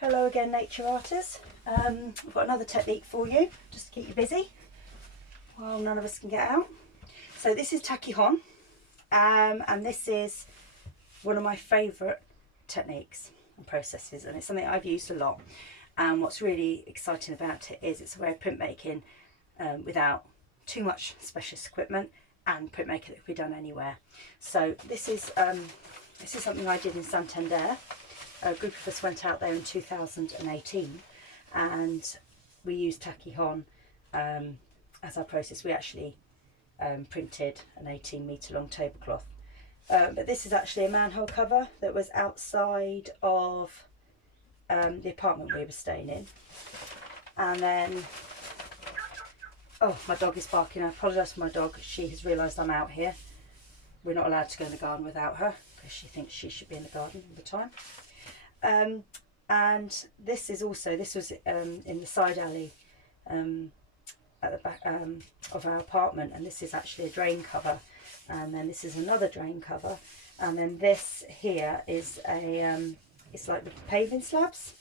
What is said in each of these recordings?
Hello again, nature artists. I've got another technique for you, just to keep you busy while none of us can get out. So this is Takuhon, and this is one of my favourite techniques and processes, and it's something I've used a lot. And what's really exciting about it is it's a way of printmaking without too much specialist equipment, and printmaking that can be done anywhere. So this is something I did in Santander. A group of us went out there in 2018 and we used Takuhon as our process. We actually printed an 18-metre long tablecloth. But this is actually a manhole cover that was outside of the apartment we were staying in. And then, oh, my dog is barking. I apologise for my dog. She has realised I'm out here. We're not allowed to go in the garden without her because she thinks she should be in the garden all the time. And this was in the side alley at the back of our apartment, and this is actually a drain cover, and then this is another drain cover, and then this here is a it's like the paving slabs,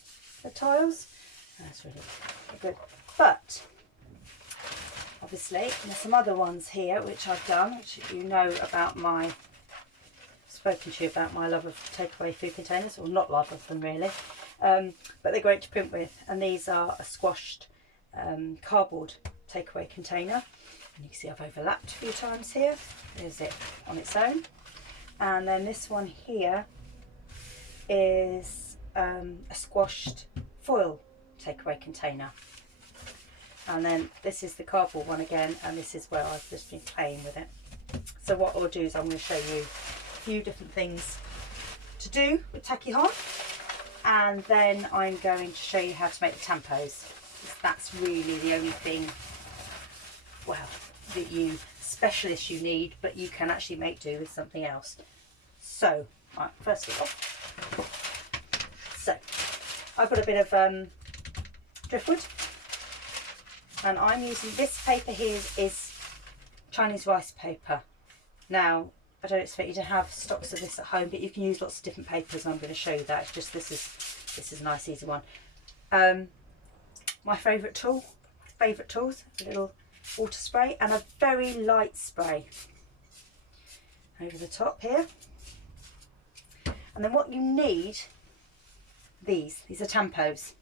the tiles. That's really good. But obviously there's some other ones here which I've done, which you know about spoken to you about my love of takeaway food containers, or not love of them really, but they're great to print with. And these are a squashed cardboard takeaway container, and you can see I've overlapped a few times here. There's it on its own. And then this one here is a squashed foil takeaway container, and then this is the cardboard one again, and this is where I've just been playing with it. So what I'll do is I'm going to show you few different things to do with Takuhon, and then I'm going to show you how to make the tampos. That's really the only thing, well, that you need, but you can actually make do with something else. So right, first of all, so I've got a bit of driftwood, and I'm using this paper here is Chinese rice paper. Now I don't expect you to have stocks of this at home, but you can use lots of different papers. I'm going to show you that. It's just this is a nice easy one. My favourite tools, a little water spray and a very light spray over the top here. And then what you need, these are tampos.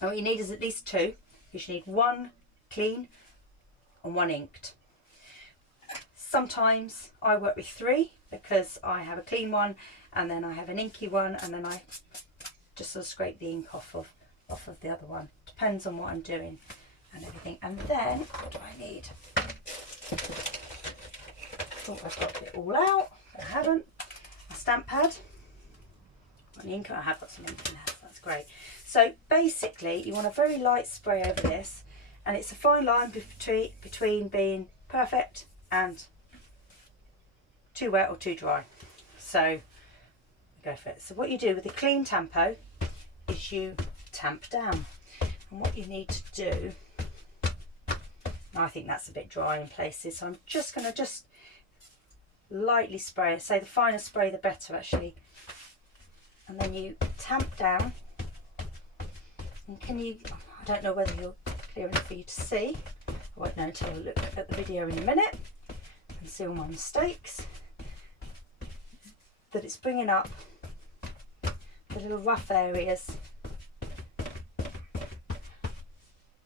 And what you need is at least two. You should need one clean and one inked. Sometimes I work with three because I have a clean one and then I have an inky one, and then I just sort of scrape the ink off of the other one. Depends on what I'm doing and everything. And then what do I need? Thought I've got it all out. I haven't. A stamp pad. An ink. I have got some ink in there. So that's great. So basically, you want a very light spray over this, and it's a fine line between being perfect and too wet or too dry. So go for it. So what you do with a clean tampo is you tamp down, and what you need to do, I think that's a bit dry in places, so I'm just going to lightly spray it. So the finer spray the better actually, and then you tamp down. And I don't know whether you're clear enough for you to see. I won't know until I look at the video in a minute and see all my mistakes. That it's bringing up the little rough areas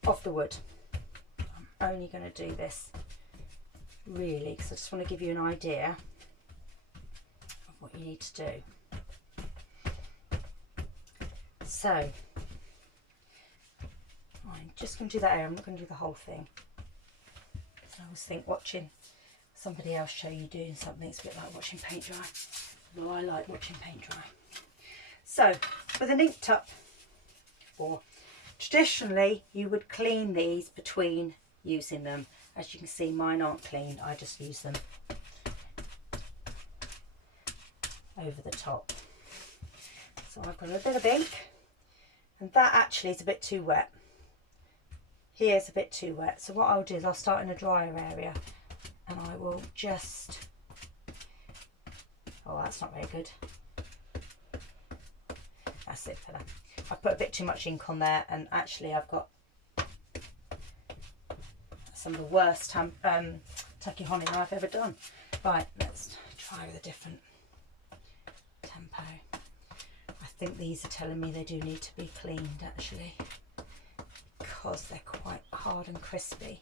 of the wood. I'm only going to do this really because I just want to give you an idea of what you need to do. So I'm just going to do that area. I'm not going to do the whole thing. So I always think watching somebody else show you doing something, it's a bit like watching paint dry. Well, I like watching paint dry. So with an ink tub, or traditionally you would clean these between using them. As you can see, mine aren't clean. I just use them over the top. So I've got a bit of ink, and that actually is a bit too wet. Here's a bit too wet. So what I'll do is I'll start in a drier area, and I will just, oh, that's not very good. that's it for that. I put a bit too much ink on there, and actually I've got some of the worst Takuhon I've ever done. Right, let's try with a different tempo. I think these are telling me they do need to be cleaned actually, because they're quite hard and crispy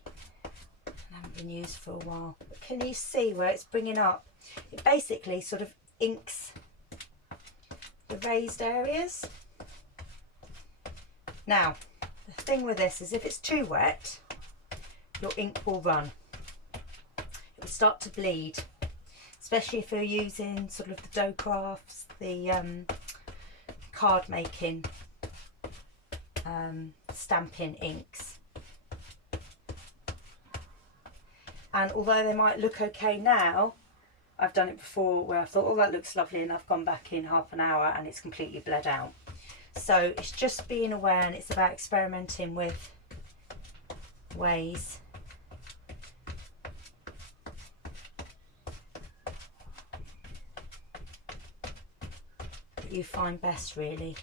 and haven't been used for a while. But can you see where it's bringing up? It basically sort of inks the raised areas. Now, the thing with this is if it's too wet, your ink will run. It will start to bleed, especially if you're using sort of the dough crafts, the card making, stamping inks. And although they might look okay now, I've done it before where I thought, oh, that looks lovely, and I've gone back in half an hour and it's completely bled out. So it's just being aware, and it's about experimenting with ways that you find best, really.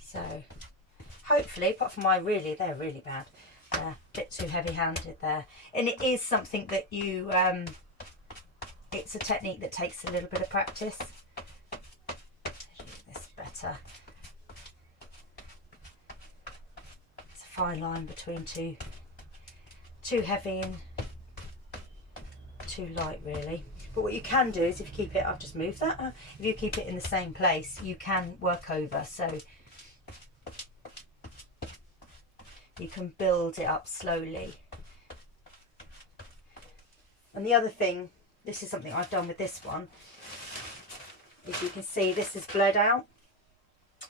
So hopefully, apart from they're really bad, a bit too heavy-handed there, and it is something that you it's a technique that takes a little bit of practice. This better. It's a fine line between too heavy and too light, really. But what you can do is, if you keep it, I've just moved that, if you keep it in the same place, you can work over, so you can build it up slowly. And the other thing, this is something I've done with this one, is you can see this is bled out.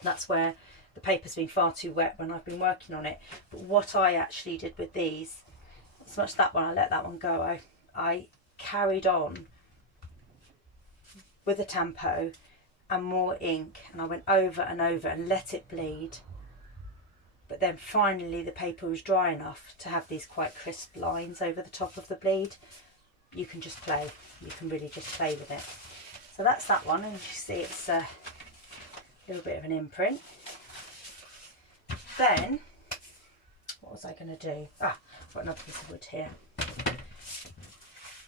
That's where the paper's been far too wet when I've been working on it. But what I actually did with these, as much as that one, I let that one go, I carried on with a tempo and more ink, and I went over and over and let it bleed. But then finally the paper was dry enough to have these quite crisp lines over the top of the bleed. You can just play, you can really just play with it. So that's that one, and you see it's a little bit of an imprint. Then, what was I going to do? I've got another piece of wood here.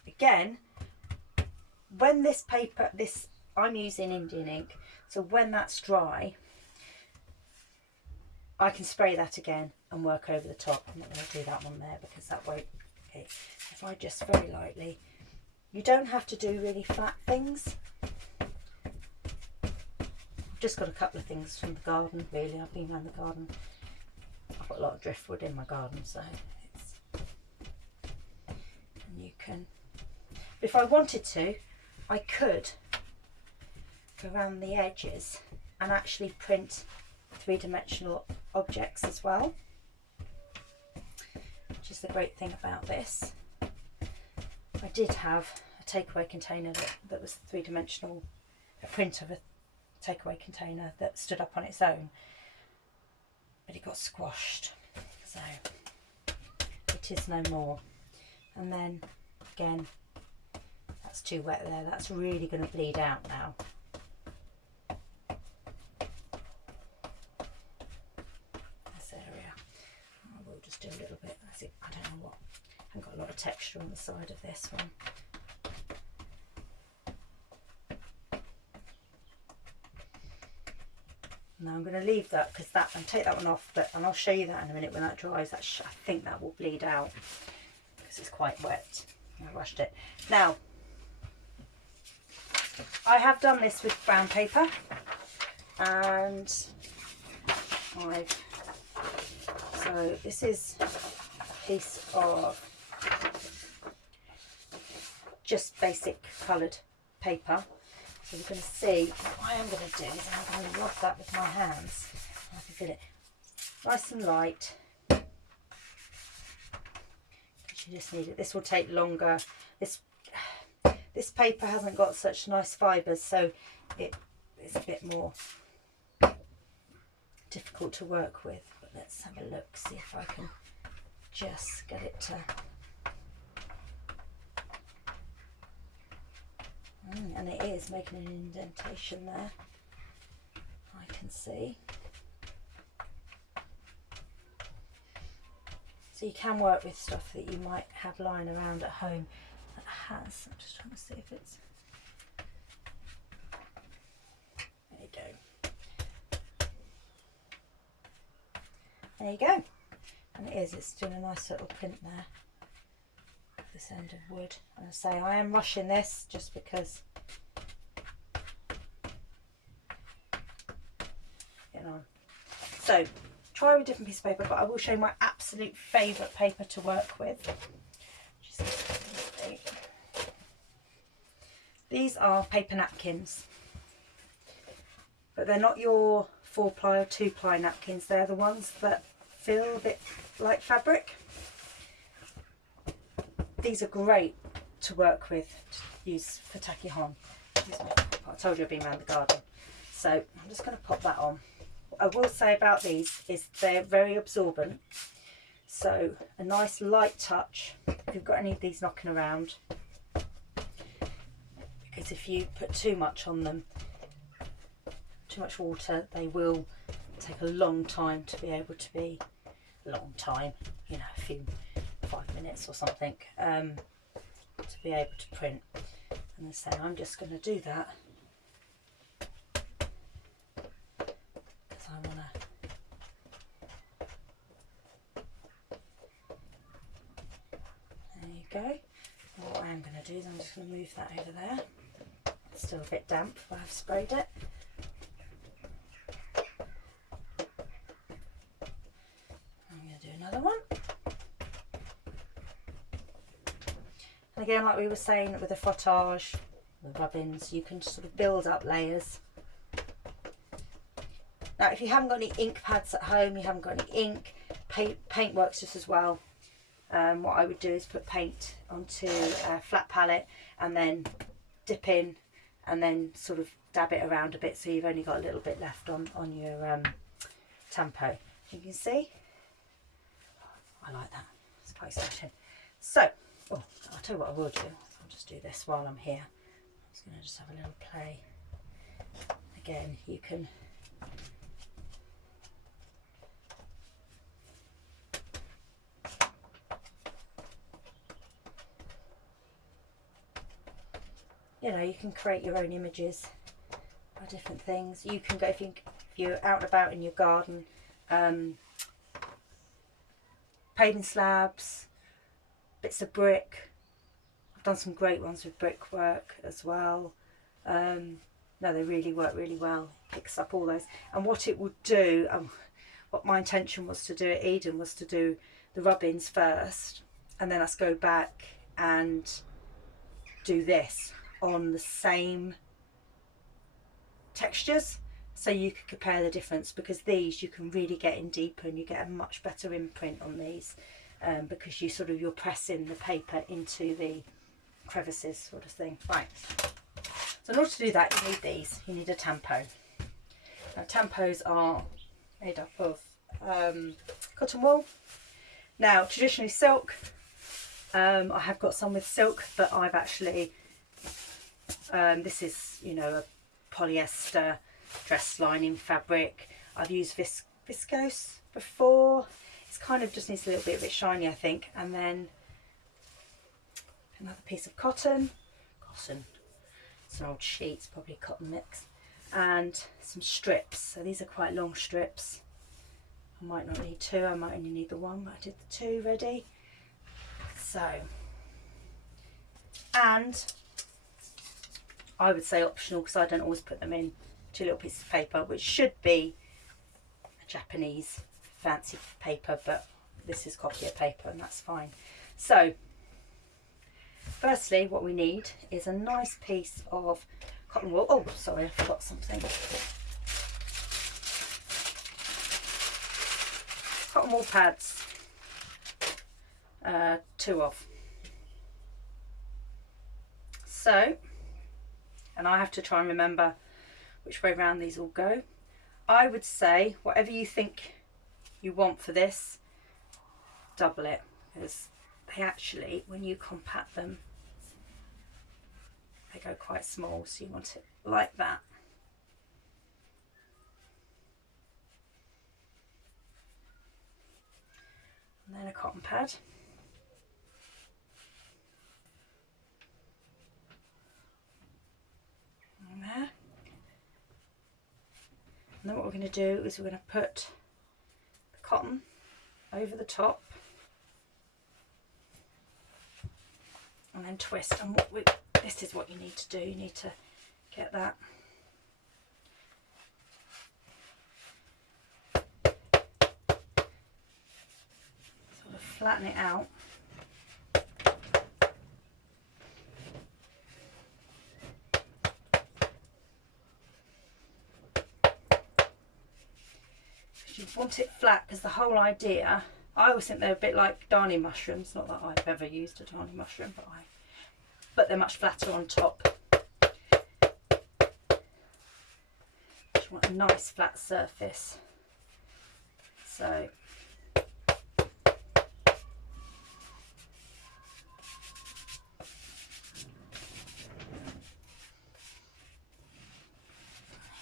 Again, when this paper, I'm using Indian ink, so when that's dry, I can spray that again and work over the top. I'm not going to do that one there because that won't. Okay. If I just very lightly, you don't have to do really flat things. I've just got a couple of things from the garden, really. I've been around the garden. I've got a lot of driftwood in my garden, so it's, and you can, but if I wanted to, I could go around the edges and actually print three-dimensional objects as well, which is the great thing about this. I did have a takeaway container that was three-dimensional, a print of a takeaway container that stood up on its own, but it got squashed, so it is no more. And then again, that's too wet there, that's really going to bleed out now. This area, I will just do a little bit. I don't know what, I haven't got a lot of texture on the side of this one. Now I'm going to leave that because that, and take that one off, and I'll show you that in a minute when that dries. I think that will bleed out because it's quite wet. I rushed it. Now, I have done this with brown paper, and so this is a piece of just basic coloured paper. So we're going to see, what I am going to do is I'm going to rub that with my hands. I can feel it nice and light. Because you just need it. This will take longer. This paper hasn't got such nice fibres, so it's a bit more difficult to work with. But let's have a look, see if I can just get it to... And it is making an indentation there. I can can see. So you can work with stuff that you might have lying around at home that has, I'm just trying to see if it's, there you go. There you go. And it is, it's doing a nice little print there. This end of wood. And I say I am rushing this just because, you know. So try with a different piece of paper, but I will show you my absolute favourite paper to work with. These are paper napkins, but they're not your 4-ply or 2-ply napkins. They're the ones that feel a bit like fabric. These are great to work with, to use for Takuhon. I told you I've been around the garden. So I'm just going to pop that on. What I will say about these is they're very absorbent. So a nice light touch if you've got any of these knocking around. Because if you put too much on them, too much water, they will take a long time to be able to be, a long time, you know, a few 5 minutes or something, to be able to print. And so I'm just going to do that because I want to. There you go. And what I am going to do is I'm just going to move that over there. It's still a bit damp, but I've sprayed it. I'm going to do another one. And again, like we were saying with the frottage, the rubbings, you can sort of build up layers. Now, if you haven't got any ink pads at home, you haven't got any ink, paint works just as well. What I would do is put paint onto a flat palette and then dip in and then sort of dab it around a bit so you've only got a little bit left on your tempo. You can see, I like that, it's quite smashing. So, oh, I'll tell you what I will do, I'll just do this while I'm here. I'm just going to just have a little play. Again, you can you can create your own images by different things. You can go, if you're out and about in your garden, paving slabs, bits of brick. I've done some great ones with brickwork as well. No, they really work really well. It picks up all those. And what it will do, what my intention was to do at Eden was to do the rubbings first, and then us go back and do this on the same textures, so you can compare the difference, because these you can really get in deeper and you get a much better imprint on these, because you're pressing the paper into the crevices sort of thing. Right, so in order to do that you need these. You need a tampo. Now tampos are made up of cotton wool. Now traditionally silk, I have got some with silk, but I've actually this is, a polyester dress lining fabric. I've used viscose before. It's kind of just needs a little bit shiny, I think. And then another piece of cotton, some old sheets, probably cotton mix, and some strips. So these are quite long strips. I might not need two, I might only need the one, but I did the two ready. So, and I would say optional, because I don't always put them in, 2 little pieces of paper, which should be a Japanese fancy paper, but this is copier paper and that's fine. So firstly what we need is a nice piece of cotton wool. Oh sorry, I forgot something. Cotton wool pads, 2 of. So, and I have to try and remember which way round these all go. I would say whatever you think you want for this, double it, because they actually, when you compact them, they go quite small, so you want it like that. and then a cotton pad. And there. And then what we're going to do is we're going to put the cotton over the top and then twist. And this is what you need to do. You need to get that sort of flatten it out. You want it flat because the whole idea, I always think they're a bit like darning mushrooms. Not that I've ever used a darning mushroom, but they're much flatter on top. You want a nice flat surface. So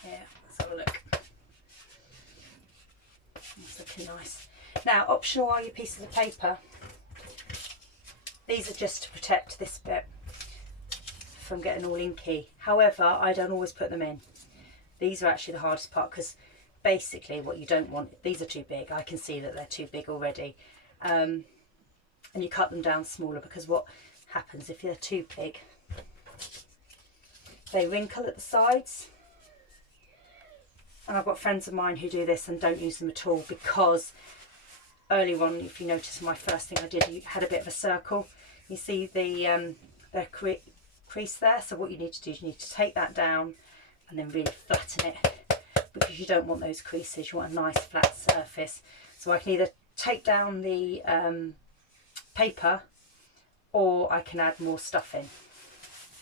here, let's have a look. It's looking nice. Now, optional are your pieces of paper. These are just to protect this bit from getting all inky. However, I don't always put them in. These are actually the hardest part because basically what you don't want, these are too big. I can see that they're too big already. And you cut them down smaller because what happens if they're too big, they wrinkle at the sides. And I've got friends of mine who do this and don't use them at all because early on, if you notice, my first thing I did, you had a bit of a circle. You see the crease there. So what you need to do is you need to take that down and then really flatten it because you don't want those creases. You want a nice flat surface. So I can either take down the paper or I can add more stuff in.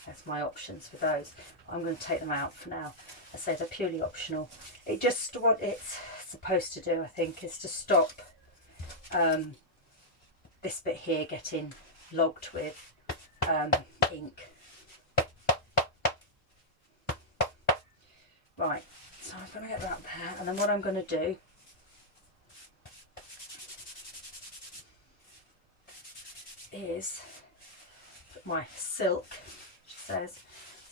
That's my options with those. I'm going to take them out for now. I say they're purely optional. It just, what it's supposed to do, I think, is to stop this bit here getting logged with ink. Right, so I'm going to get that there, and then what I'm going to do is put my silk, she says.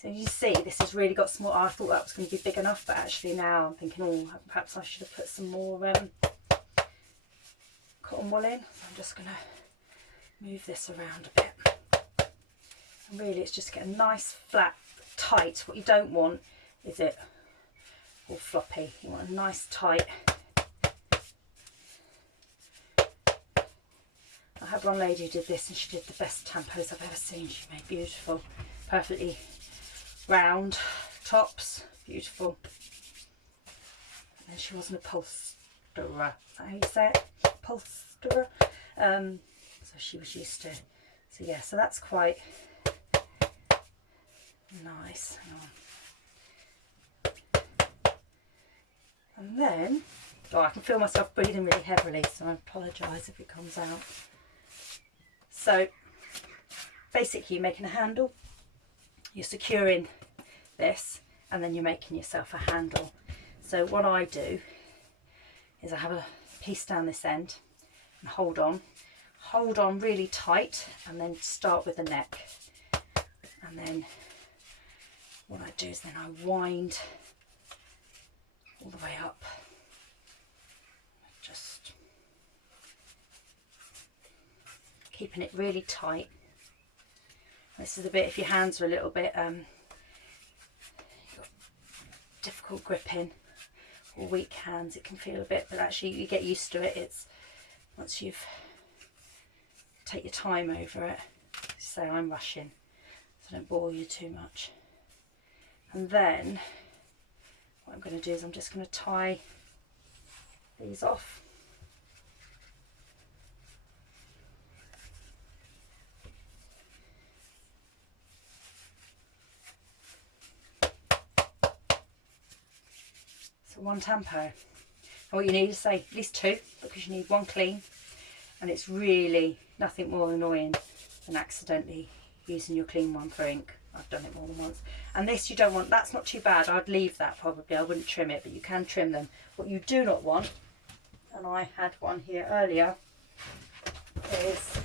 So you see, this has really got small. I thought that was going to be big enough, but actually now I'm thinking, oh, perhaps I should have put some more cotton wool in. So I'm just going to move this around a bit. And really, it's just to get a nice, flat, tight. What you don't want is it all floppy. You want a nice, tight. I had one lady who did this, and she did the best tampos I've ever seen. She made beautiful, perfectly round tops, beautiful. And she wasn't a upholsterer, is that how you say it? Upholsterer. So she was used to. So yeah, so that's quite nice. Hang on. And then, oh, I can feel myself breathing really heavily, so I apologise if it comes out. So basically, you're making a handle. You're securing this and then you're making yourself a handle. So what I do is I have a piece down this end and hold on really tight, and then start with the neck, and then what I do is then I wind all the way up, just keeping it really tight. This is the bit, if your hands are a little bit difficult gripping or weak hands, it can feel a bit, but actually you get used to it. It's once you've take your time over it. So I'm rushing, so I don't bore you too much. And then what I'm going to do is I'm just going to tie these off. One tampo, and what you need is say at least two, because you need one clean, and it's really nothing more annoying than accidentally using your clean one for ink. I've done it more than once. And this you don't want, that's not too bad. I'd leave that probably, I wouldn't trim it, but you can trim them. What you do not want, and I had one here earlier, is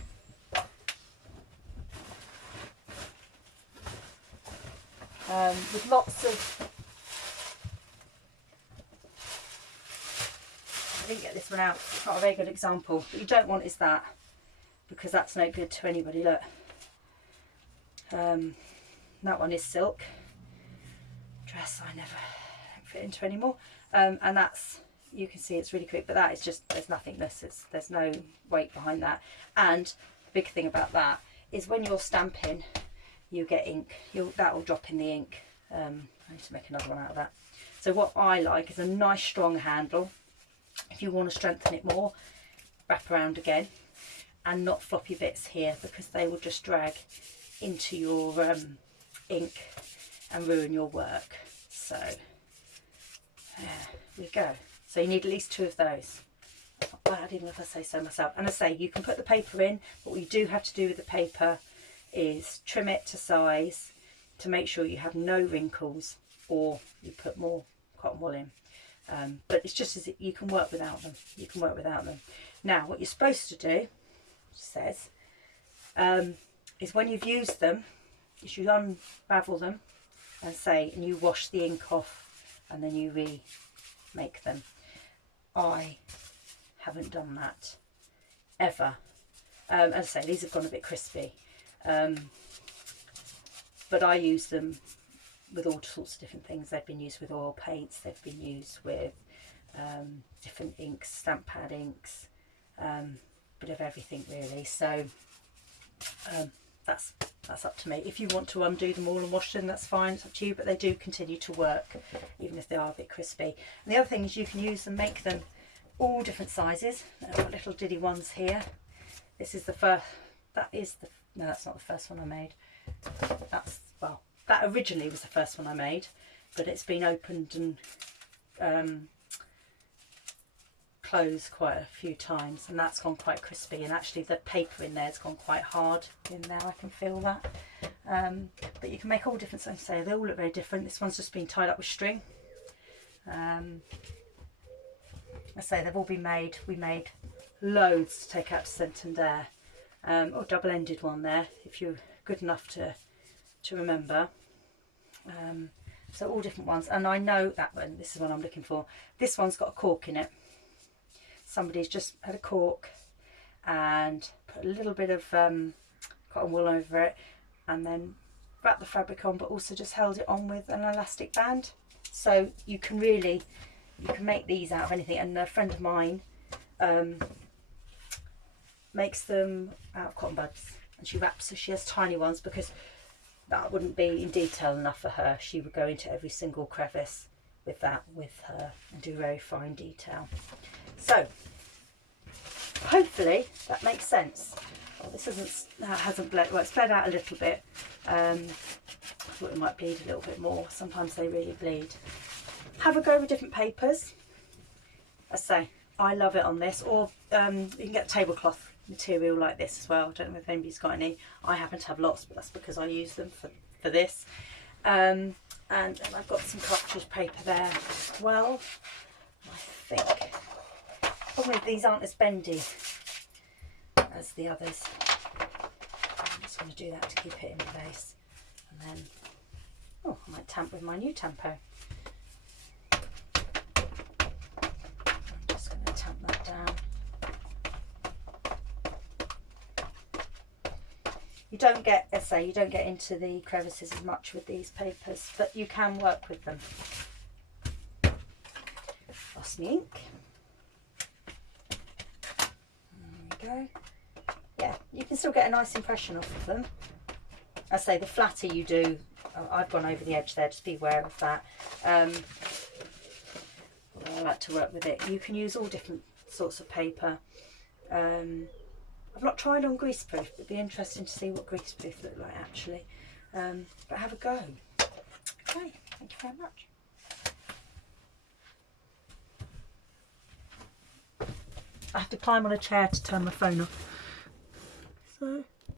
with lots of, I didn't get this one out, it's not a very good example. What you don't want is that, because that's no good to anybody. Look, that one is silk dress, I never fit into anymore, and that's, you can see it's really quick, but that is just, there's nothingness, there's no weight behind that. And the big thing about that is when you're stamping, you get ink, that will drop in the ink. I need to make another one out of that. So what I like is a nice strong handle. If you want to strengthen it more, wrap around again, and not floppy bits here, because they will just drag into your ink and ruin your work. So there we go. So you need at least 2 of those. That's not bad, even if I say so myself. And I say you can put the paper in, but what you do have to do with the paper is trim it to size to make sure you have no wrinkles, or you put more cotton wool in. But it's just as you can work without them. You can work without them. Now, what you're supposed to do, it says, is when you've used them, is you unravel them and you wash the ink off, and then you remake them. I haven't done that ever. As I say, these have gone a bit crispy, but I use them with all sorts of different things. They've been used with oil paints, they've been used with different inks, stamp pad inks, bit of everything really. So that's up to me. If you want to undo them all and wash them, that's fine, it's up to you, but they do continue to work even if they are a bit crispy. And the other thing is you can use them, make them all different sizes. I've got little diddy ones here. This is the first, no, that's not the first one I made. That's, well, that originally was the first one I made, but it's been opened and closed quite a few times, and that's gone quite crispy, and actually the paper in there has gone quite hard in there. I can feel that. But you can make all different sizes. So they all look very different. This one's just been tied up with string. I say they've all been made. We made loads to take out to Santander. Or double-ended one there, if you're good enough to remember. So all different ones, and I know that one, this is one I'm looking for. This one's got a cork in it. Somebody's just had a cork and put a little bit of cotton wool over it, and then wrapped the fabric on, but also just held it on with an elastic band. So you can make these out of anything. And a friend of mine makes them out of cotton buds, and she wraps, so she has tiny ones, because that wouldn't be in detail enough for her. She would go into every single crevice with that with her and do very fine detail. So hopefully that makes sense. Well, this hasn't bled, well, it's bled out a little bit. I thought it might bleed a little bit more. Sometimes they really bleed. Have a go with different papers. I say I love it on this, or you can get tablecloth material like this as well. I don't know if anybody's got any. I happen to have lots, but that's because I use them for this. And I've got some cartridge paper there as well. I think probably these aren't as bendy as the others. I'm just going to do that to keep it in place, and then I might tamp with my new Tampo. I'm just going to tamp that down. You don't get, as I say, you don't get into the crevices as much with these papers, but you can work with them. Lost my ink. There we go. Yeah, you can still get a nice impression off of them. I say the flatter you do, I've gone over the edge there, just be aware of that. I like to work with it. You can use all different sorts of paper. I've not tried on greaseproof. It'd be interesting to see what greaseproof look like actually. But have a go. Okay, thank you very much. I have to climb on a chair to turn my phone off. So